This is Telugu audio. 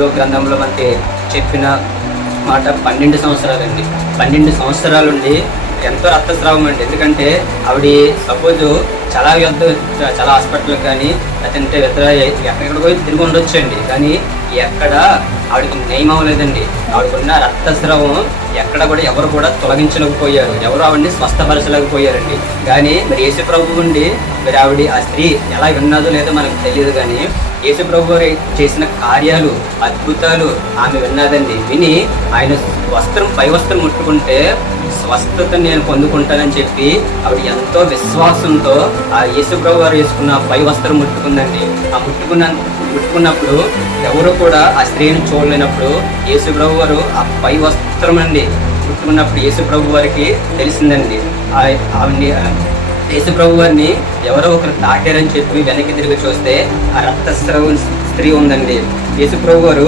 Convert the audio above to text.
గ్రంథంలో మనకి చెప్పిన మాట 12 సంవత్సరాలండి. 12 సంవత్సరాలుండి ఎంతో రక్తస్రావం అండి. ఎందుకంటే ఆవిడ సపోజ్ చాలా హాస్పిటల్కి కానీ లేదంటే ఇతర ఎక్కడికో తిరిగి ఉండొచ్చు అండి. కానీ ఎక్కడ ఆవిడకి నయం అవ్వలేదండి. ఆవిడకున్న రక్తస్రావం ఎక్కడ కూడా ఎవరు కూడా తొలగించలేకపోయారు, ఎవరు ఆవిడని స్వస్థపరచలేకపోయారండి. కానీ మరి యేసు ప్రభు ఉండి మరి ఆ స్త్రీ ఎలా విన్నదో లేదో మనకు తెలియదు. కానీ యేసు ప్రభు వారు చేసిన కార్యాలు, అద్భుతాలు ఆమె విన్నదండి. విని ఆయన పై వస్త్రం ముట్టుకుంటే స్వస్థత నేను పొందుకుంటానని చెప్పి ఆవిడ ఎంతో విశ్వాసంతో ఆ యేసు ప్రభు వారు వేసుకున్న పై వస్త్రం ముట్టుకుందండి. ఆ ముట్టుకున్నప్పుడు ఎవరు కూడా ఆ స్త్రీని చూడలేనప్పుడు యేసు ప్రభు వారు ఆ పై వస్త్రం అండి ముట్టుకున్నప్పుడు యేసు ప్రభు వారికి తెలిసిందండి. ఆవిడ్ని యేసు ప్రభు వారిని ఎవరో ఒకరు తాకారని చెప్పి వెనక్కి తిరిగి చూస్తే ఆ రక్తస్రావం స్త్రీ ఉందండి. యేసు ప్రభు వారు